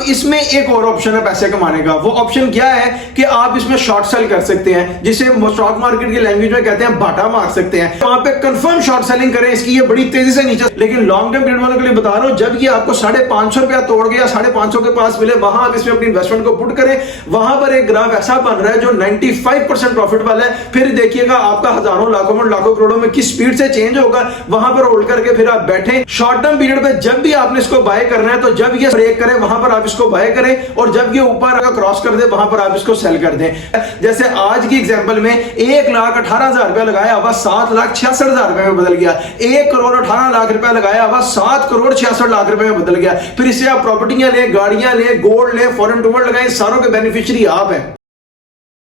अब इसमें एक और ऑप्शन है पैसे कमाने का। वो ऑप्शन क्या है कि आप इसमें शॉर्ट सेल कर सकते हैं, जिसे स्टॉक मार्केट की लैंग्वेज में कहते हैं बाटा मार सकते हैं। वहां पे कंफर्म शॉर्ट सेलिंग करें, इसकी ये बड़ी तेजी से नीचे। लेकिन लॉन्ग टर्म ट्रेड वालों के लिए बता रहा हूं, जब ये आपको 550 रुपया तोड़ गया, 550 के पास मिले, वहां आप इसमें अपनी इन्वेस्टमेंट को पुट करें। वहां पर एक ग्राफ ऐसा बन रहा है जो 95% प्रॉफिट वाला है। फिर देखिएगा आपका हजारों लाखों में लाखों करोड़ों में किस स्पीड से चेंज होगा। वहां पर होल्ड करके फिर आप बैठे। शॉर्ट टर्म पीरियड पे जब भी आपने इसको बाय करना है, तो जब ये ब्रेक करे वहां पर आप इसको बाय करें, और जब ये ऊपर अगर क्रॉस कर दे वहां पर आप इसको सेल कर दें। जैसे आज की एग्जांपल में 1,18,000 रुपया लगाया हुआ 7,66,000 रुपए में बदल गया। 1,18,00,000 रुपया लगाया हुआ 7,66,00,000 रुपए में बदल गया। फिर इससे आप प्रॉपर्टियां ले, गाड़ियां ले, गोल्ड ले, फॉरेन टूर लगाए, सारों के बेनिफिशियरी आप हैं।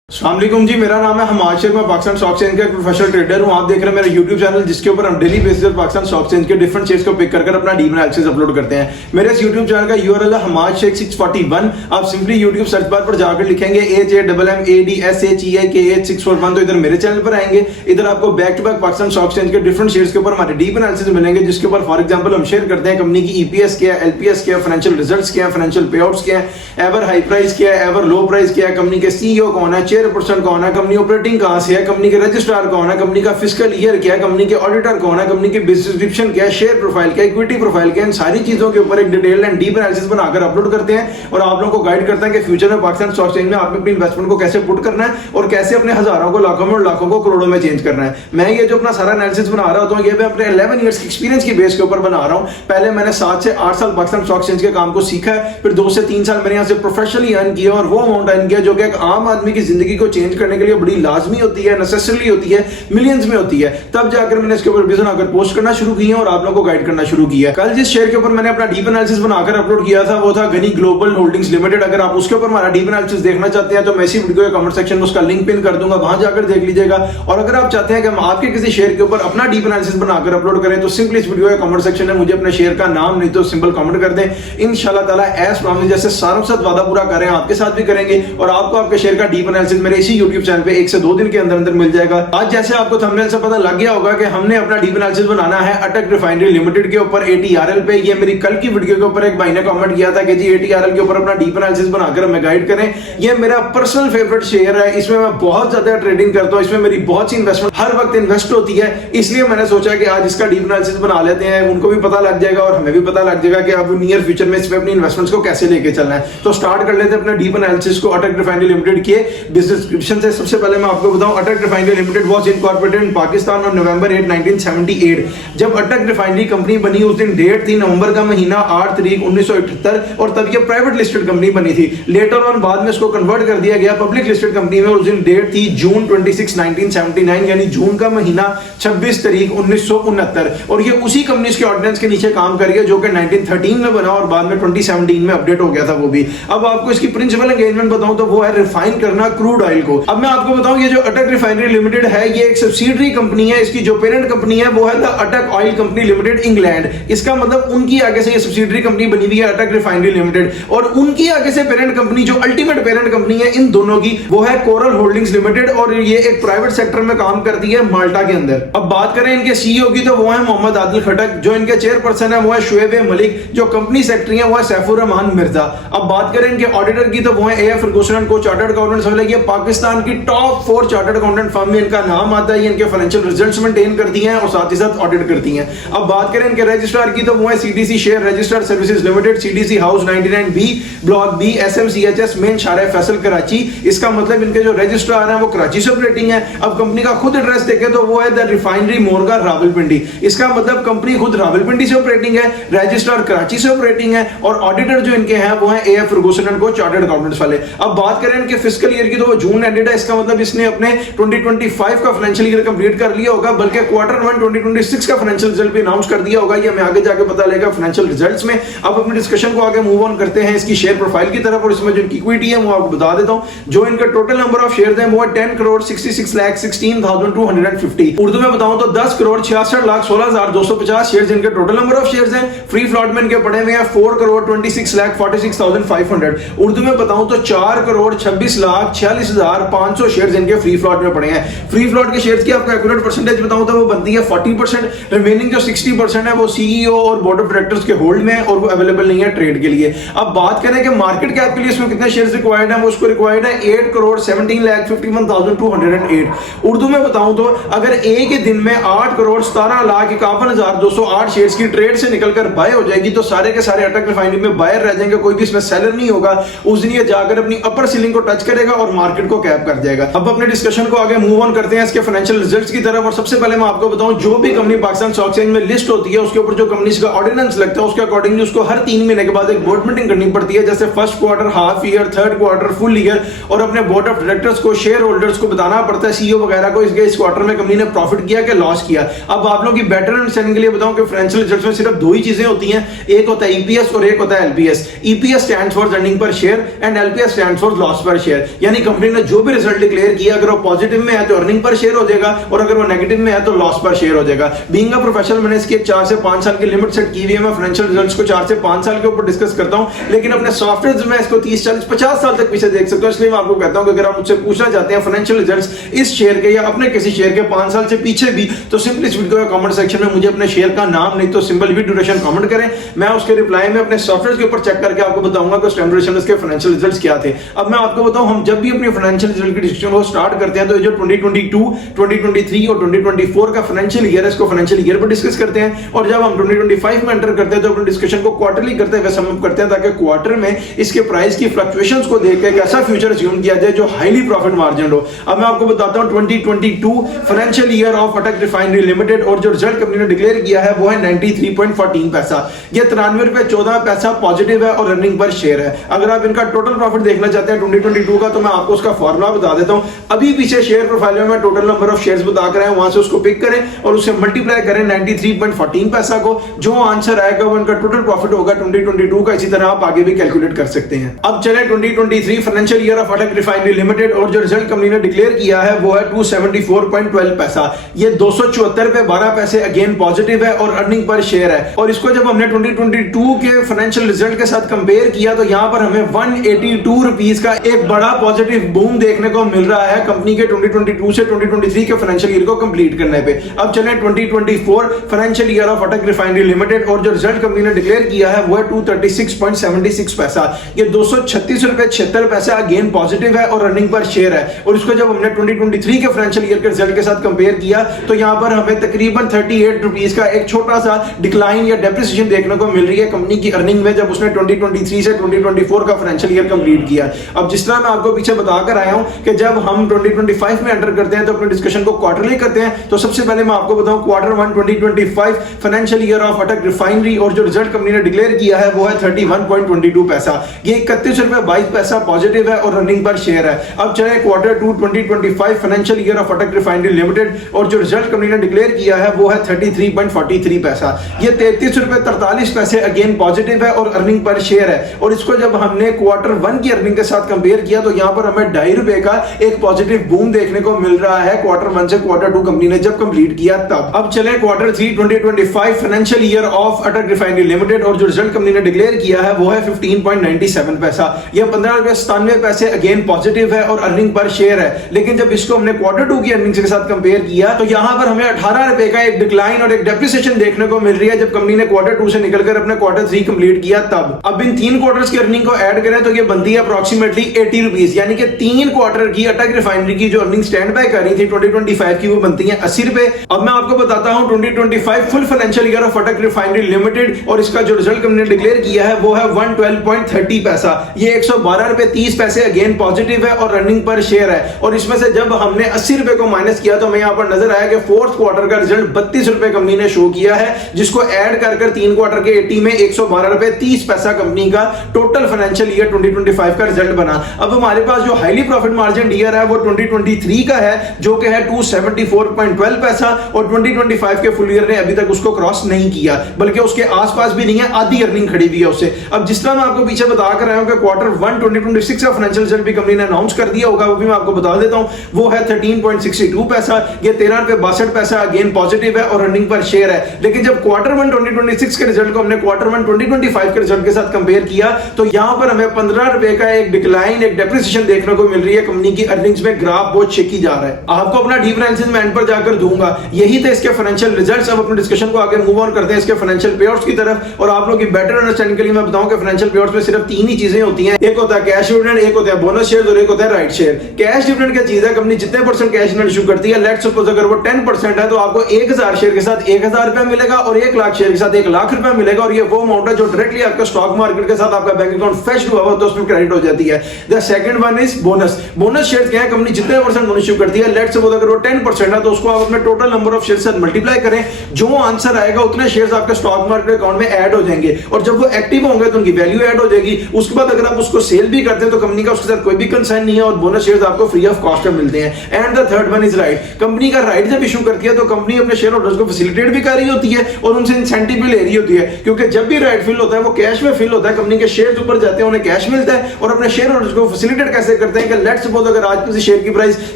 अस्सलाम वालेकुम जी, मेरा नाम है हमाद शेख। मैं पाकिस्तान स्टॉक एक्सचेंज का एक प्रोफेशनल ट्रेडर हूं। आप देख रहे हैं मेरा यूट्यूब चैनल, जिसके ऊपर हम डेली बेसिस पर पाकिस्तान स्टॉक एक्सचेंज के डिफरेंट शेयर्स को पिक कर अपना डीप एनालिसिस अपलोड करते हैं। मेरे इस यूट्यूब चैनल का यूआरएल है हमाद शेख 641। आप सिंपली यूट्यूब सर्च बार पर जाकर लिखेंगे HAMMADSHEIKH641, तो इधर मेरे चैनल पर आएंगे। इधर आपको back to back Pakistan Stock Exchange के डिफरेंट शेयर्स के ऊपर हमारे डीप एनालिसिस मिलेंगे, जिसके ऊपर फॉर एग्जांपल हम शेयर करते हैं कंपनी की ईपीएस क्या है, एलपीएस क्या है, फाइनेंशियल रिजल्ट्स क्या है, फाइनेंशियल पेआउट्स क्या है, एवर हाई प्राइस क्या है, एवर लो प्राइस क्या है, कंपनी के सीईओ कौन है, चेयरपर्सन कौन है, कंपनी ऑपरेटिंग कहां से है, कंपनी के रजिस्ट्रार कौन है, कंपनी का फिस्कल ईयर क्या है, कंपनी के ऑडिटर कौन है, कंपनी की बिजनेस डिस्क्रिप्शन क्या है, शेयर प्रोफाइल क्या है, इक्विटी प्रोफाइल क्या है, इन सारी चीजों के ऊपर एक डिटेल एंड डीप एनालिसिस बनाकर अपलोड करते हैं और आप लोगों को गाइड करते हैं कि फ्यूचर में पाकिस्तान स्टॉक एक्सचेंज में आपने अपनी इन्वेस्टमेंट को कैसे पुट करना है और कैसे अपने हजारों को लाखों में और लाखों को करोड़ों में चेंज करना है। मैं ये जो अपना सारा एनालिसिस बना रहा हूं, ये मैं अपने 11 इयर्स की एक्सपीरियंस की बेस के ऊपर बना रहा हूं। पहले मैंने 7 से 8 साल पाकिस्तान स्टॉक एक्सचेंज के काम को सीखा है, फिर 2 से 3 साल मैंने यहां से प्रोफेशनली अर्न किया और वो अमाउंट अर्न किया जो कि एक आम आदमी की जिंदगी को चेंज करने के लिए बड़ी लाजमी होती है, नेसेसरी होती है, मिलियंस में होती है। तब जाकर मैंने इसके ऊपर वीडियो बनाकर पोस्ट करना शुरू की और आप लोगों को गाइड करना शुरू किया। कल जिस शेयर के ऊपर मैंने अपना डीप एनालिसिस बनाकर अपलोड किया था वो था गनी ग्लोबल होल्डिंग्स लिमिटेड। अगर आप उसके ऊपर हमारा डीप एनालिसिस देखना चाहते हैं तो मैं इसी वीडियो के कमेंट सेक्शन में उसका लिंक पिन कर दूंगा, वहां जाकर देख लीजिएगा। और अगर आप चाहते हैं कि हम आपके किसी शेयर के ऊपर अपना डीप एनालिसिस बनाकर अपलोड करें तो सिंपली इस वीडियो के कमेंट सेक्शन में मुझे अपने शेयर का नाम नहीं तो सिंपल कमेंट कर दें। इंशाल्लाह ताला एज प्रॉमिस जैसे सारों के साथ वादा पूरा करें आपके साथ भी करेंगे और आपको आपके शेयर का डीप एनालिसिस मेरे इसी यूट्यूब चैनल पे 1 से 2 दिन के अंदर अंदर मिल जाएगा। आज जैसे आपको थंबनेल से पता लग गया होगा कि हमने अपना डीप एनालिसिस बनाना है अटक रिफाइनरी लिमिटेड के ऊपर ATRL पे। ये मेरी कल की वीडियो के ऊपर एक भाई ने कमेंट किया था कि जी ATRL के ऊपर अपना डीप एनालिसिस बनाकर हमें गाइड करें। ये मेरा पर्सनल फेवरेट शेयर है, इसमें मैं बहुत ज्यादा ट्रेडिंग करता हूं, इसमें मेरी बहुत सी इन्वेस्टमेंट हर वक्त इन्वेस्ट होती है, इसलिए मैंने सोचा कि आज इसका डीप एनालिसिस बना लेते हैं। उनको भी पता लग जाएगा और हमें भी पता लग जाएगा कि अब नियर फ्यूचर में इसमें अपनी इन्वेस्टमेंट्स को कैसे लेके चलना है। तो स्टार्ट कर लेते हैं अपना डीप एनालिसिस को अटक रिफाइनरी लिमिटेड के बिजनेस डिस्क्रिप्शन से। सबसे पहले मैं आपको बताऊं, अटक refinery limited was incorporated in Pakistan on November 8, 1978। जब अटक रिफाइनरी कंपनी बनी उस दिन डेट थी नवंबर का महीना 8 तारीख 1978 और तब ये प्राइवेट लिस्टेड कंपनी बनी थी। लेटर ऑन बाद में इसको कन्वर्ट कर दिया गया पब्लिक लिस्टेड कंपनी में। उस दिन डेट थी जून 26, 1979, यानी जून का महीना 26 तारीख 1969। और ये उसी कंपनी के ऑर्डिनेंस के नीचे काम कर रही है जो कि 1913 में बना और बाद में 2017 में अपडेट हो गया था वो भी। अब आपको इसकी प्रिंसिपल एंगेजमेंट बताऊं तो वो है रिफाइन करना क्रूड ऑयल को। अब मैं आपको बताऊं ये जो अटक रिफाइनरी लिमिटेड है ये एक सब्सिडरी कंपनी है। इसकी जो पेरेंट कंपनी है वो है द अटक ऑयल कंपनी लिमिटेड इंग्लैंड। इसका मतलब उनकी आगे से ये सब्सिडरी कंपनी बनी हुई है अटक रिफाइनरी लिमिटेड और उनकी आगे से पेरेंट कंपनी जो अल्टीमेट पेरेंट कंपनी है इन दोनों की वो है कोरल होल्डिंग्स लिमिटेड और ये एक प्राइवेट सेक्टर में काम करती है माल्टा के अंदर। अब बात करें इनके सीईओ की तो वो है मोहम्मद आदिल खटक, जो इनके चेयरपर्सन है वो है शुएब मलिक, जो कंपनी सेक्रेटरी है वो है सैफुर रहमान मिर्जा। अब बात करें इनके ऑडिटर की तो वो है AF फर्गूसन एंड को चार्टर्ड अकाउंटेंट्स वाले। ये पाकिस्तान की टॉप 4 चार्टर्ड अकाउंटेंट फर्म में इनका नाम आता है। ये इनके फाइनेंशियल रिजल्ट्स मेंटेन करती हैं और साथ ही साथ ऑडिट करती हैं। अब बात करें इनके रजिस्ट्रार की तो वो है CTC share registrar services limited, CTC house 99B block B SMCHS main शारा फैसल कराची। इसका मतलब इनके जो रजिस्ट्रार हैं वो कराची से ऑपरेटिंग है। अब कंपनी का खुद एड्रेस देखें तो वो है द रिफाइनरी मोरगा रावलपिंडी। इसका मतलब कंपनी खुद रावलपिंडी से ऑपरेटिंग है, रजिस्ट्रार कराची से ऑपरेटिंग है और ऑडिटर जो इनके हैं वो है AF फर्गूसन एंड को चार्टर्ड अकाउंटेंट्स वाले। अब बात करें इनके फिस्कल ईयर की तो वो जून एंडेड है। इसका मतलब इसने अपने 2025 का फाइनेंशियल ईयर कंप्लीट कर लिया होगा, बल्कि Q1 2026 का फाइनेंशियल रिजल्ट भी अनाउंस कर दिया होगा। ये हमें आगे जाके पता लगेगा फाइनेंशियल रिजल्ट्स में। अब अपनी डिस्कशन को आगे मूव ऑन करते हैं इसकी शेयर प्रोफाइल की तरफ और इसमें जो इक्विटी है वो आपको बता देता हूं। जो इनका टोटल नंबर ऑफ शेयर्स हैं वो है 10,66,16,250। उर्दू में बताऊं तो 10,66,16,250 शेयर्स इनके टोटल नंबर ऑफ शेयर्स हैं। फ्री फ्लोट में इनके पड़े हुए हैं 4,26,46,500। उर्दू में बताऊं तो 4,26,46,46,000 41,500 शेयर्स इनके फ्री फ्लोट में पड़े हैं। फ्री फ्लोट के शेयर्स की आपको एक्यूरेट परसेंटेज बताऊं तो वो बनती है 40%। रिमेनिंग जो 60% है वो सीईओ और बोर्ड ऑफ डायरेक्टर्स के होल्ड में है और वो अवेलेबल नहीं है ट्रेड के लिए। अब बात करें कि मार्केट कैप के लिए इसमें कितने शेयर्स रिक्वायर्ड है, वो उसको रिक्वायर्ड है 8,17,51,208। उर्दू में बताऊं तो अगर एक ही दिन में 8,17,51,208 शेयर्स की ट्रेड से निकलकर बाय हो जाएगी तो सारे के सारे अटक रिफाइनरी में बायर रह जाएंगे, कोई भी इसमें सेलर नहीं होगा। उस दिन ये जाकर अपनी अपर सीलिंग को टच करेगा और मार्केट को कैप कर जाएगा। अब अपने डिस्कशन को आगे मूव ऑन करते हैं इसके फाइनेंशियल रिजल्ट्स की तरफ। और सबसे पहले मैं आपको बताऊं, जो भी कंपनी पाकिस्तान स्टॉक एक्सचेंज में लिस्ट होती है उसके ऊपर जो कंपनी का ऑर्डिनेंस लगता है उसके अकॉर्डिंगली उसको हर 3 महीने के बाद एक बोर्ड मीटिंग करनी पड़ती है, जैसे first quarter, half year, third quarter, full year. और अपने बोर्ड ऑफ डायरेक्टर्स को, शेयर होल्डर्स को बताना पड़ता है, सीईओ वगैरह को, इस क्वार्टर में कंपनी ने प्रॉफिट किया कि लॉस किया। अब आप लोगों की बेटर अंडरस्टैंडिंग के लिए बताऊं कि फाइनेंशियल रिजल्ट्स में सिर्फ 2 ही चीजें होती हैं, एक होता है ईपीएस और एक होता है LPS. EPS stands for earning per share and LPS stands for loss पर शेयर। यानी कंपनी ने जो भी रिजल्ट डिक्लेयर किया अगर वो पॉजिटिव में है तो अर्निंग पर शेयर हो जाएगा और अगर वो नेगेटिव में है तो लॉस पर शेयर हो जाएगा। बीइंग अ प्रोफेशनल मैंने इसकी 4 से 5 साल की लिमिट सेट की हुई है। मैं फाइनेंशियल रिजल्ट्स को 4 से 5 साल के ऊपर डिस्कस करता हूं, लेकिन अपने सॉफ्टवेयर में इसको 30, 40, 50 साल तक पीछे देख सकते हो। इसलिए मैं आपको कहता हूं कि अगर आप मुझसे पूछना चाहते हैं फाइनेंशियल रिजल्ट्स इस शेयर के या अपने किसी शेयर के 5 साल से पीछे भी, तो सिंपली इस वीडियो के कमेंट सेक्शन में मुझे अपने शेयर का नाम नहीं तो सिंबल भी ड्यूरेशन कमेंट करें। मैं उसके रिप्लाई में अपने सॉफ्टवेयर के ऊपर चेक करके आपको बताऊंगा कि उस टाइम ड्यूरेशन के फाइनेंशियल रिजल्ट्स क्या थे। अब मैं आपको बताऊं, हम जब भी अपनी फाइनेंशियल रिजल्ट की डिस्कशन को स्टार्ट करते हैं तो जो 2022, 2023 और 2024 का फाइनेंशियल ईयर है इसको फाइनेंशियल ईयर पर डिस्कस करते हैं। और जब हम 2025 में एंटर करते हैं तो अपने डिस्कशन को क्वार्टरली करते हुए सम अप करते हैं, ताकि क्वार्टर में इसके प्राइस की फ्लक्चुएशंस को देख के एक ऐसा फ्यूचर अज्यूम किया जाए जो हाईली प्रॉफिट मार्जिन हो। अब मैं आपको बताता हूं 2022 फाइनेंशियल ईयर ऑफ अटक रिफाइनरी लिमिटेड और जो रिजल्ट कंपनी ने डिक्लेयर किया है वो है 93.14 पैसा। ये 93 रुपए 14 पैसा पॉजिटिव है और अर्निंग पर शेयर है। अगर आप इनका टोटल प्रॉफिट देखना चाहते हैं 2022 का तो मैं आपको उसका फॉर्मूला बता देता हूं। अभी पीछे शेयर प्रोफाइल में टोटल नंबर ऑफ शेयर्स बता कर आए, वहां से उसको पिक करें और उसे मल्टीप्लाई करें 93.14 पैसा को, जो आंसर आएगा वो इनका टोटल प्रॉफिट होगा 2022 का। इसी तरह आप आगे भी कैलकुलेट कर सकते हैं। अब चले 2023 फाइनेंशियल ईयर ऑफ अटक रिफाइनरी लिमिटेड और जो रिजल्ट कंपनी ने डिक्लेयर किया है वो है 274.12 पैसा। ये 274 रुपए 12 पैसे अगेन पॉजिटिव है और अर्निंग पर शेयर है। और इसको जब हमने 2022 के फाइनेंशियल रिजल्ट के साथ कंपेयर किया तो यहां पर हमें 182 रुपीस का एक बड़ा पॉजिटिव बूम देखने को मिल रहा है कंपनी के 2022 से 2023 के फाइनेंशियल ईयर को कंप्लीट करने पे। अब चले 2024 फाइनेंशियल ईयर ऑफ अटक रिफाइनरी लिमिटेड और जो रिजल्ट कंपनी ने डिक्लेयर किया है वो है 236.76 पैसा। ये 236 रुपए 76 पैसा अगेन पॉजिटिव है और अर्निंग पर शेयर है। और इसको जब हमने 2023 के फाइनेंशियल ईयर के रिजल्ट के साथ कंपेयर किया तो यहां पर हमें तकरीबन 38 रुपीस का एक छोटा सा डिक्लाइन या डेप्रिसिएशन देखने को मिल रही है कंपनी की अर्निंग में, जब उसने 2023 से 2024 का फाइनेंशियल ईयर कंप्लीट किया। अब जिस तरह मैं आपको पीछे बताकर आया हूं कि जब हम 2025 में एंटर करते हैं तो अपने डिस्कशन को क्वार्टरली करते हैं, तो सबसे पहले मैं आपको बताऊं क्वार्टर 1 2025 फाइनेंशियल ईयर ऑफ अटक रिफाइनरी और जो रिजल्ट कंपनी ने डिक्लेयर किया है वो है 31.22 पैसा। ये 31 रुपए 22 पैसा पॉजिटिव है और रनिंग पर शेयर है। अब चले क्वार्टर 2 2025 फाइनेंशियल ईयर ऑफ अटक रिफाइनरी लिमिटेड और जो रिजल्ट कंपनी ने डिक्लेयर किया है वो है 33.43 पैसा। ये 33 रुपए 43 पैसे अगेन पॉजिटिव है और अर्निंग पर शेयर है। और इसको जब हमने क्वार्टर 1 की अर्निंग के साथ कंपेयर किया तो यहां पर हमें 2.5 रुपए का एक पॉजिटिव बूम देखने को मिल रहा है क्वार्टर 1 से क्वार्टर 2 कंपनी ने जब कंप्लीट किया तब। अब चले क्वार्टर 3 2025 फाइनेंशियल ईयर ऑफ अटक रिफाइनरी लिमिटेड और जो रिजल्ट कंपनी ने डिक्लेयर किया है वो है 15.97 पैसा। ये 15 रुपए 97 पैसे अगेन पॉजिटिव है और अर्निंग पर शेयर है। लेकिन जब इसको हमने क्वार्टर 2 की अर्निंग के साथ कंपेयर किया तो यहां पर हमें 18 रुपए का एक डिक्लाइन और एक डेप्रिसिएशन देखने को मिल रही है जब कंपनी ने क्वार्टर 2 से निकलकर अपने क्वार्टर 3 कंप्लीट किया तब। अब इन 3 क्वार्टर्स की अर्निंग को ऐड करें तो ये बनती है अप्रॉक्सीमेटली 80 रुपीस, यानी कि 3 क्वार्टर की अटक रिफाइनरी की जो अर्निंग स्टैंड बाय कर रही थी 2025 की वो बनती है 80 रुपए। अब मैं आपको बताता हूं 2025 फुल फाइनेंशियल ईयर ऑफ अटक रिफाइनरी लिमिटेड और इसका जो रिजल्ट कंपनी ने डिक्लेयर किया है वो है 112.30 पैसा। ये 112 रुपए 30 पैसे अगेन पॉजिटिव है और रनिंग पर शेयर है। और इसमें से जब हमने 80 रुपए को माइनस किया तो हमें यहां पर नजर आया कि फोर्थ क्वार्टर का रिजल्ट 32 रुपए कंपनी ने शो किया है, जिसको ऐड कर 3 क्वार्टर के 80 में 112 रुपए 30 पैसा कंपनी का टोटल फाइनेंशियल ईयर 2025 का रिजल्ट बना। अब हमारे पास जो हाईली प्रॉफिट मार्जिन ईयर है वो 2023 का है जो कि है 274.12 पैसा और 2025 के फुल ईयर ने अभी तक उसको क्रॉस नहीं किया, बल्कि उसके आसपास भी नहीं है, आधी अर्निंग खड़ी हुई है उससे। अब जिस तरह मैं आपको पीछे बता कर आया हूं कि क्वार्टर 1 2026 का फाइनेंशियल रिजल्ट भी कंपनी ने अनाउंस कर दिया होगा, वो भी मैं आपको बता देता हूं, वो है 13.62 पैसा। ये 13 रुपए 62 पैसा अगेन पॉजिटिव है और रनिंग पर शेयर है। लेकिन जब क्वार्टर 1 2026 के रिजल्ट को हमने क्वार्टर 1 2025 के रिजल्ट के साथ कंपेयर किया तो यहां पर हमें 15 रुपए का एक डिक्लाइन, एक डेप्रिसिएशन देखने देखने को मिल रही है, कंपनी की अर्निंग्स में ग्राफ बहुत शेकी जा रहा है। आपको अपना डीप एनालिसिस मैं एंड पर जाकर दूंगा। यही थे इसके फाइनेंशियल रिजल्ट्स। अब अपने डिस्कशन को आगे मूव ऑन करते हैं इसके फाइनेंशियल पेआउट्स की तरफ। और आप लोगों की बेटर अंडरस्टैंडिंग के लिए मैं बताऊं कि फाइनेंशियल पेआउट्स में सिर्फ तीन ही चीजें होती हैं, एक होता है कैश डिविडेंड, एक होता है बोनस शेयर और एक होता है राइट शेयर। कैश डिविडेंड क्या चीज है? कंपनी जितने परसेंट कैश डिविडेंड इशू करती है, लेट्स सपोज अगर वो 10% है तो आपको 1000 शेयर के साथ 1000 रुपया मिलेगा और 1 लाख शेयर के साथ 1 लाख रुपया मिलेगा। और ये वो अमाउंट है जो डायरेक्टली आपका स्टॉक मार्केट के साथ आपका बैंक अकाउंट फेच हुआ हो तो उसमें क्रेडिट हो जाती है। The second one is bonus. Bonus share क्या है? कंपनी जितने परसेंट बोनस इशू करती है, लेट्स सपोज अगर वो 10% है तो उसको आप अपने टोटल नंबर ऑफ शेयर से मल्टीप्लाई करें, जो आंसर आएगा उतने शेयर्स आपके स्टॉक मार्केट अकाउंट में ऐड हो जाएंगे। और जब वो एक्टिव होंगे तो उनकी वैल्यू ऐड हो जाएगी। उसके बाद अगर आप उसको सेल भी करते हैं तो कंपनी का उसके साथ कोई भी कंसर्न नहीं है और बोनस शेयर्स आपको फ्री ऑफ कॉस्ट में मिलते हैं। And the third one is right. Company का राइट जब इशू करती है तो कंपनी अपने शेयर होल्डर्स को फैसिलिटेट भी कर रही होती है और उनसे इंसेंटिव भी ले रही होती है, क्योंकि जब भी राइट फिल होता है वो कैश में फिल होता है, कंपनी के शेयर्स ऊपर जाते हैं, उन्हें कैश मिलता है। और अपने शेयर होल्डर्स को फैसिलिटेट कैसे करते हैं कि लेट्स सपोज अगर आज किसी शेयर की प्राइस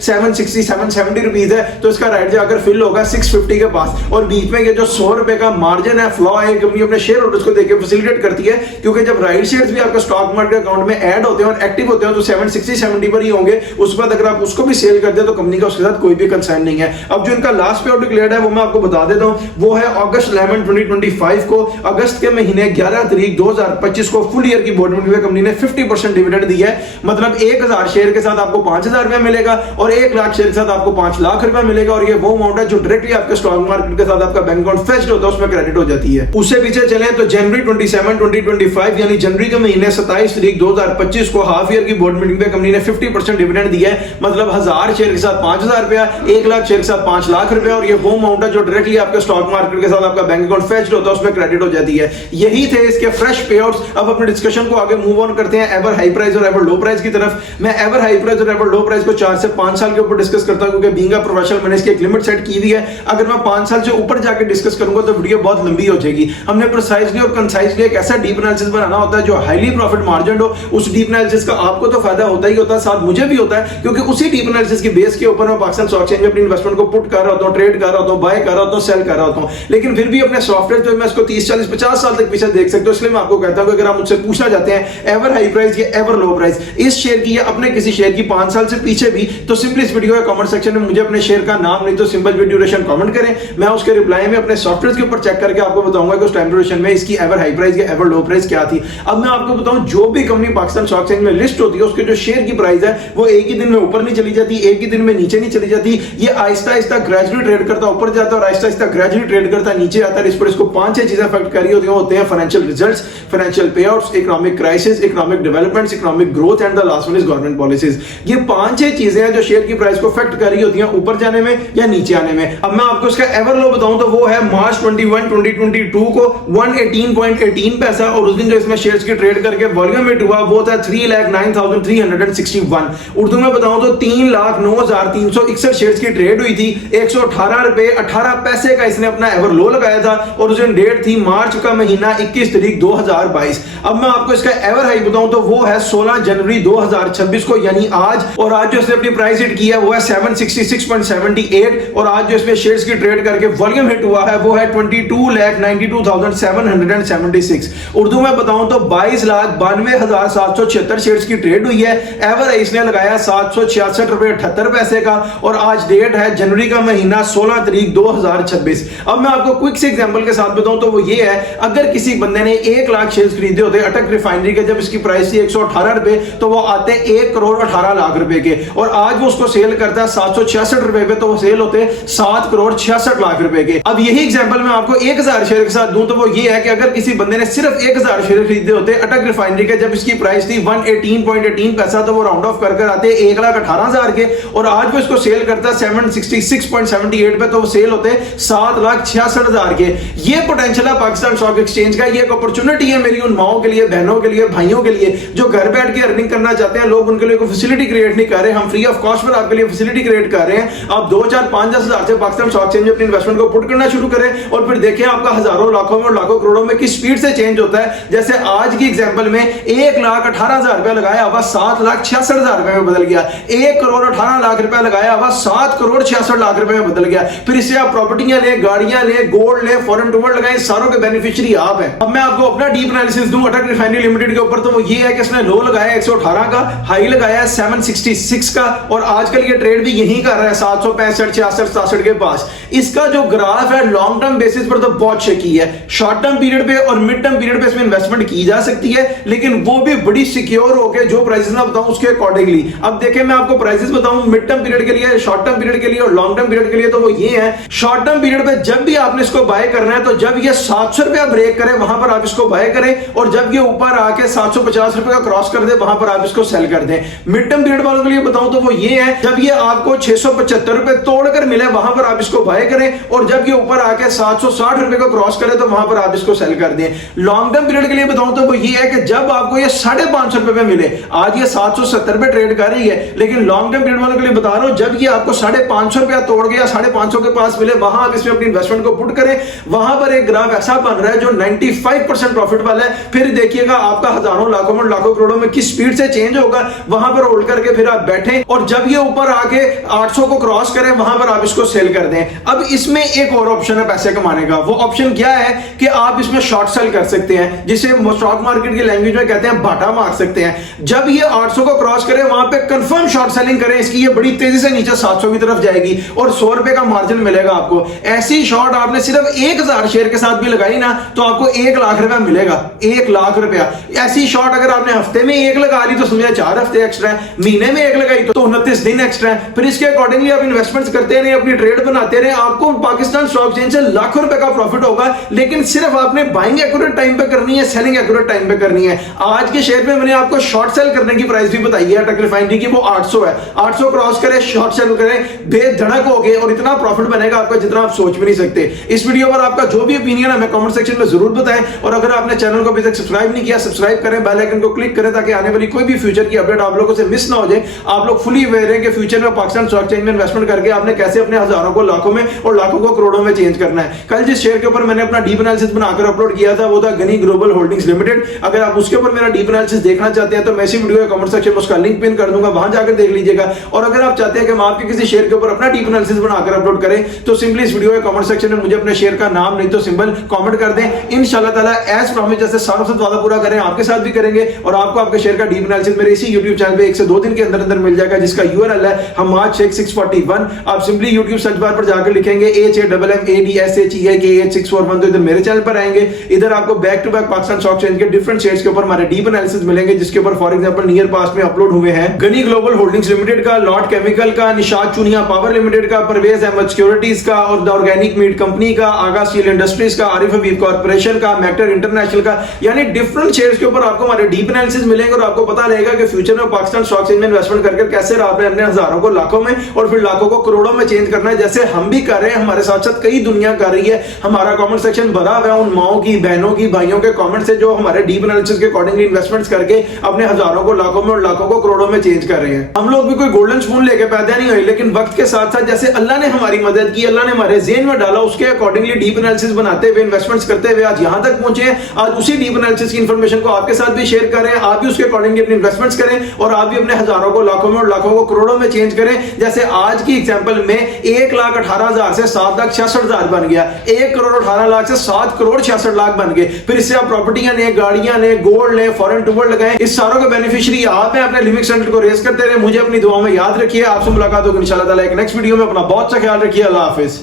760 770 रुपीस है तो इसका राइट जाकर फिल होगा 650 के पास। और बीच में ये जो 100 रुपए का मार्जिन है, फ्लॉ है, कंपनी अपने शेयर होल्डर्स को देकर फैसिलिटेट करती है, क्योंकि जब राइट शेयर्स भी आपके स्टॉक मार्केट अकाउंट में ऐड होते हैं और एक्टिव होते हैं तो 760 70 पर ही होंगे। उसके बाद अगर आप उसको भी सेल करते हैं तो कंपनी का उसके साथ कोई भी कंसर्न नहीं है। अब जो इनका लास्ट पे आउट डिक्लेयर्ड है वो मैं आपको बता देता हूं, वो है अगस्त 11 2025 को, अगस्त के महीने 11 तारीख 2025 को फुल ईयर की बोर्ड मीटिंग में कंपनी ने 50% डिविडेंड दिया है। मतलब 1000 शेयर के साथ आपको 5000 रुपया मिलेगा और 1 लाख शेयर के साथ आपको 5 लाख रुपया मिलेगा। और ये वो अमाउंट है जो डायरेक्टली आपके स्टॉक मार्केट के साथ आपका बैंक अकाउंट फेच्ड होता है, उसमें क्रेडिट हो जाती है। उससे पीछे चलें तो जनवरी 27 2025 यानी जनवरी के महीने 27 तारीख 2025 को हाफ ईयर की बोर्ड मीटिंग में कंपनी ने 50% डिविडेंड दिया है। मतलब 1000 शेयर के साथ 5000 रुपया, 1 लाख शेयर के साथ 5 लाख रुपया। और ये वो अमाउंट है जो डायरेक्टली आपके स्टॉक मार्केट के साथ आपका बैंक अकाउंट फेच्ड होता है, उसमें क्रेडिट हो जाती है। यही थे इसके फ्रेश पेआउट्स। अब अपने डिस्कशन को आगे मूव ऑन करते हैं एवर हाई प्राइस और एवर लो प्राइस की तरफ। मैं एवर हाई प्राइस और एवर लो प्राइस को 4 से 5 साल के ऊपर डिस्कस करता हूं, क्योंकि बीइंग अ प्रोफेशनल मैंने इसकी एक लिमिट सेट की हुई है। अगर मैं 5 साल से ऊपर जाकर डिस्कस करूंगा तो वीडियो बहुत लंबी हो जाएगी। हमने प्रिसाइजली और कंसाइजली एक ऐसा डीप एनालिसिस बनाना होता है जो हाईली प्रॉफिट मार्जिन हो। उस डीप एनालिसिस का आपको तो फायदा होता ही होता है, साथ मुझे भी होता है, क्योंकि उसी डीप एनालिसिस की बेस के ऊपर मैं पाकिस्तान स्टॉक एक्सचेंज में अपनी इन्वेस्टमेंट को पुट कर रहा होता हूं, ट्रेड कर रहा होता हूं, बाय कर रहा होता हूं, सेल कर रहा होता हूं। लेकिन फिर भी अपने सॉफ्टवेयर जो मैं इसको 30 40 50 साल तक पीछे देख सकते हो। इसलिए मैं आपको कहता हूं कि अगर आप मुझसे पूछना चाहते हैं एवर हाई प्राइस या एवर लो प्राइस इस शेयर की या अपने किसी शेयर की 5 साल से पीछे भी, तो सिंपली इस वीडियो के कमेंट सेक्शन में मुझे अपने शेयर का नाम नहीं तो सिंपल वीडियो ड्यूरेशन कमेंट करें। मैं उसके रिप्लाई में अपने सॉफ्टवेयर के ऊपर चेक करके आपको बताऊंगा कि उस टाइम ड्यूरेशन में इसकी एवर हाई प्राइस या एवर लो प्राइस क्या थी। अब मैं आपको बताऊं, जो भी कंपनी पाकिस्तान स्टॉक एक्सचेंज में लिस्ट होती है उसके जो शेयर की प्राइस है वो एक ही दिन में ऊपर नहीं चली जाती, एक ही दिन में नीचे नहीं चली जाती। ये आहिस्ता आहिस्ता ग्रेजुअली ट्रेड करता ऊपर जाता है और आहिस्ता आहिस्ता ग्रेजुअली ट्रेड करता नीचे आता है। इस पर इसको 5-6 चीजें अफेक्ट कर रही होती हैं financial results, financial पेआउट्स, economic crisis, economic developments, economic growth and the last one is government policies. ये 5-6 चीजें हैं जो शेयर की प्राइस को अफेक्ट कर रही होती हैं ऊपर जाने में या नीचे आने में। अब मैं आपको इसका एवर लो बताऊं तो वो है मार्च 21 2022 को 118.18 पैसा। और उस दिन जो इसमें शेयर्स की ट्रेड करके वॉल्यूम हिट हुआ वो था 3,09,361। उर्दू में बताऊं तो 3,09,361 शेयर्स की ट्रेड हुई थी। 118 रुपए 18 पैसे का इसने अपना एवर लो लगाया था और उस दिन डेट थी मार्च का महीना 21 तारीख 2022। अब मैं आपको इसका एवर हाई बताऊं तो वो है 16 जनवरी 2026 को, यानी आज। और आज जो इसने अपनी प्राइस हिट किया वो है 766.78 और आज जो इसमें शेयर्स की ट्रेड करके वॉल्यूम हिट हुआ है वो है 22,92,776। उर्दू में बताऊं तो 22,92,776 शेयर्स की ट्रेड हुई है। एवर इसने लगाया 766 रुपए 78 पैसे का और आज डेट है जनवरी का महीना 16 तारीख 2026। अब मैं आपको क्विक से एग्जांपल के साथ बताऊं तो वो ये है, अगर किसी बंदे ने 1 लाख शेयर्स खरीदे होते अटक रिफाइनरी के, जब इसकी प्राइस थी 118 रुपए, तो वो आते 1 करोड़ 18 लाख रुपए के। और आज वो उसको सेल करता है 766 रुपए पे, तो वो सेल होते 7 करोड़ 66 लाख रुपए के। अब यही एग्जांपल मैं आपको 1000 शेयर के साथ दूं तो वो ये है कि अगर किसी बंदे ने सिर्फ 1000 शेयर खरीदे होते अटक रिफाइनरी के, जब इसकी प्राइस थी 118.18 पैसा, तो वो राउंड ऑफ कर आते 1,18,000 के। और आज वो इसको सेल करता 766.78 पे, तो वो सेल होते 7,66,000 के। ये पोटेंशियल है पाकिस्तान स्टॉक एक्सचेंज का। ये एक अपॉर्चुनिटी है मेरी उन माओं के लिए, बहनों के लिए, भाइयों के लिए जो घर बैठ के अर्निंग करना चाहते हैं। लोग उनके लिए कोई फैसिलिटी क्रिएट नहीं कर रहे, हम फ्री ऑफ कॉस्ट पर आपके लिए फैसिलिटी क्रिएट कर रहे हैं। आप 2, 4, 5, 10 हजार से पाकिस्तान स्टॉक एक्सचेंज में अपनी इन्वेस्टमेंट को पुट करना शुरू करें और फिर देखें आपका हजारों, लाखों में और लाखों करोड़ों में किस स्पीड से चेंज होता है। जैसे आज की एग्जांपल में 1,18,000 रुपया लगाया हुआ 7,66,000 रुपए में बदल गया। 1 करोड़ 18 लाख रुपया लगाया हुआ 7 करोड़ 66 लाख रुपए में बदल गया। फिर इससे आप प्रॉपर्टियां ले, गाड़ियां ले, गोल्ड ले, फॉरेन टूर लगाए, सारों के बेनिफिशियरी आप हैं। अब मैं आपको अपना डीप एनालिसिस दूं अटक रिफाइनरी लिमिटेड के ऊपर, तो वो ये है कि इसने लो लगाया 118 का, हाई हाई लगाया है 766 का और आजकल ये ट्रेड भी यही कर रहा है 765, 66, 67 के पास। इसका जो ग्राफ है लॉन्ग टर्म बेसिस पर तो बहुत शेकी है। शॉर्ट टर्म पीरियड पे और मिड टर्म पीरियड पे इसमें इन्वेस्टमेंट की जा सकती है, लेकिन वो भी बड़ी सिक्योर होकर जो प्राइसेस मैं बताऊं उसके अकॉर्डिंगली। अब देखें मैं आपको प्राइसेस बताऊं मिड टर्म पीरियड के लिए, शॉर्ट टर्म पीरियड के लिए और लॉन्ग टर्म पीरियड के लिए, तो वो ये है। शॉर्ट टर्म पीरियड पे जब भी आपने इसको बाय करना है तो जब ये 700 रुपया ब्रेक करे वहां पर आप इसको बाय करें, और जब ये ऊपर आके 750 रुपए का क्रॉस कर दे वहां पर आप इसको सेल कर दें। मिड टर्म पीरियड वालों के लिए बताऊं तो वो ये है, जब ये आपको 675 रुपए तोड़कर मिले वहां पर आप इसको बाय करें, और जब ये ऊपर आके 760 रुपए का क्रॉस करे तो वहां पर आप इसको सेल कर दें। लॉन्ग टर्म पीरियड के लिए बताऊं तो वो ये है कि जब आपको ये 550 रुपए पे मिले, आज ये 770 पे ट्रेड कर रही है, लेकिन लॉन्ग टर्म पीरियड वालों के लिए बता रहा हूं जब ये आपको 550 रुपया तोड़ गया 550 के पास मिले वहां आप इसमें अपनी इन्वेस्टमेंट को पुट करें। वहां पर एक ग्राफ ऐसा बन रहा है जो 95% प्रॉफिट वाला है। फिर देखिएगा आपका हजारों लाखों में लाखों करोड़ों में किस स्पीड से चेंज होगा। वहां पर होल्ड करके फिर आप बैठें और जब ये ऊपर आके 800 को क्रॉस करें वहां पर आप इसको सेल कर दें। अब इसमें एक और ऑप्शन है पैसे कमाने का। वो ऑप्शन क्या है कि आप इसमें शॉर्ट सेल कर सकते हैं, जिसे स्टॉक मार्केट की लैंग्वेज में कहते हैं बाटा मार सकते हैं। जब ये 800 को क्रॉस करे वहां पे कंफर्म शॉर्ट सेलिंग करें इसकी, ये बड़ी तेजी से नीचे 700 की तरफ जाएगी और 100 रुपए का मार्जिन मिलेगा आपको। ऐसी शॉर्ट आपने सिर्फ 1000 शेयर के साथ भी लगाई ना तो आपको 1 लाख रुपया मिलेगा। 1 लाख रुपया। ऐसी शॉर्ट अगर आपने हफ्ते में 1 लगा ली तो समझे 4 हफ्ते एक्स्ट्रा है, महीने में 1 लगाई तो 29 दिन एक्स्ट्रा है। फिर इसके अकॉर्डिंगली आप इन्वेस्टमेंट्स करते रहे, अपनी ट्रेड बनाते रहे, आपको पाकिस्तान स्टॉक एक्सचेंज से लाखों रुपए का प्रॉफिट होगा। लेकिन सिर्फ आपने बाइंग एक्यूरेट टाइम पे करनी है, सेलिंग एक्यूरेट टाइम पे करनी है। आज के शेयर में मैंने आपको शॉर्ट सेल करने की प्राइस भी बताई है टक रिफाइनरी की, वो 800 है। 800 क्रॉस करे शॉर्ट सेल करें, बेधड़क हो गए और इतना प्रॉफिट बनेगा आपका जितना आप सोच भी नहीं सकते। इस वीडियो पर आपका जो भी ओपिनियन है हमें कमेंट सेक्शन में जरूर बताएं, और अगर आपने चैनल को अभी तक सब्सक्राइब नहीं किया सब्सक्राइब करें, बेल आइकन को क्लिक करें ताकि आने वाली कोई भी फ्यूचर की अपडेट आप लोगों से मिस ना हो जाए। आप लोग फुली अवेयर हैं कि फ्यूचर में पाकिस्तान स्टॉक एक्सचेंज में इन्वेस्टमेंट करके आपने कैसे अपने हजारों को लाखों में और लाखों को करोड़ों में चेंज करना है। कल जिस शेयर के ऊपर मैंने अपना डीप एनालिसिस बनाकर अपलोड किया था वो था गनी ग्लोबल होल्डिंग्स लिमिटेड। अगर आप उसके ऊपर मेरा डीप एनालिसिस देखना चाहते हैं तो मैं इसी वीडियो के कमेंट सेक्शन में उसका लिंक पिन कर दूंगा, वहां जाकर देख लीजिएगा। और अगर आप चाहते हैं कि हम आपके किसी शेयर के ऊपर अपना डीप एनालिसिस बनाकर अपलोड करें तो सिंपली इस वीडियो के कमेंट सेक्शन में मुझे अपने शेयर का नाम नहीं तो सिंबल कमेंट कर दें। इंशाल्लाह ताला एज प्रॉमिस जैसे सालों से वादा पूरा करें आपके साथ भी करेंगे, और आपको आपके शेयर का डीप एनालिसिस मेरे इसी YouTube चैनल पे 1 से 2 दिन के अंदर अंदर मिल जाएगा, जिसका URL है हमाद शेख 641। आप सिंपली YouTube सर्च बार पर जाकर लिखेंगे HAMMADSHEIK8641 तो इधर मेरे चैनल पर आएंगे। इधर आपको back to back Pakistan Stock Exchange के डिफरेंट शेयर्स के ऊपर हमारे डीप एनालिसिस मिलेंगे, जिसके ऊपर फॉर एग्जांपल नियर पास्ट में अपलोड हुए हैं गनी ग्लोबल होल्डिंग्स लिमिटेड का, लॉट केमिकल का, निशाद चुनिया पावर लिमिटेड का, परवेज अहमद सिक्योरिटीज का, और द ऑर्गेनिक मीट कंपनी का, आगा स्टील इंडस्ट्रीज का, आरिफ हबीब कॉर्पोरेशन का, मैक्टर इंटरनेशनल का। यानी डिफरेंट शेयर्स के ऊपर आपको हमारे डीप एनालिसिस मिलेंगे और आपको पता लगेगा कि फ्यूचर में पाकिस्तान स्टॉक एक्सचेंज में इन्वेस्टमेंट करके कैसे आपने अपने हजारों को लाखों में और फिर लाखों को करोड़ों में चेंज करना है, जैसे हम भी कर रहे हैं। हमारे साथ साथ कई दुनिया कर रही है। हमारा कमेंट सेक्शन भरा हुआ है उन माओं की, बहनों की, भाइयों के कमेंट से जो हमारे डीप एनालिसिस के अकॉर्डिंगली इन्वेस्टमेंट्स करके अपने हजारों को लाखों में और लाखों को करोड़ों में चेंज कर रहे हैं। हम लोग भी कोई गोल्डन स्पून लेके पैदा नहीं हुए, लेकिन वक्त के साथ साथ जैसे अल्लाह ने हमारी मदद की, अल्लाह ने हमारे ज़हन में डाला, उसके अकॉर्डिंगली डीप एनालिसिस बनाते हुए इन्वेस्टमेंट्स करते हुए आज यहां तक पहुंचे हैं। आज उसी डीप एनालिसिस की इंफॉर्मेशन को आपके साथ भी शेयर कर रहे हैं। आप भी उसके अकॉर्डिंगली अपनी इन्वेस्टमेंट्स करें और आप भी अपने हजारों को लाखों में और लाखों को करोड़ों में चेंज करें। जैसे आज की एग्जांपल में 1,18,000 से 7,66,000 बन गया, 1,18,00,000 से 7,66,00,000 बन गए। फिर इससे आप प्रॉपर्टियां लें, गाड़ियां लें, गोल्ड लें, फॉरेन टूर लगाएं। इस सारों के बेनिफिशियरी आप हैं। अपने लिमिट स्टैंडर्ड को रेस करते रहे। मुझे अपनी दुआओं में याद रखिए। आपसे मुलाकात होगी इंशाल्लाह ताला एक नेक्स्ट वीडियो में। अपना बहुत सा ख्याल रखिए। अल्लाह हाफिज।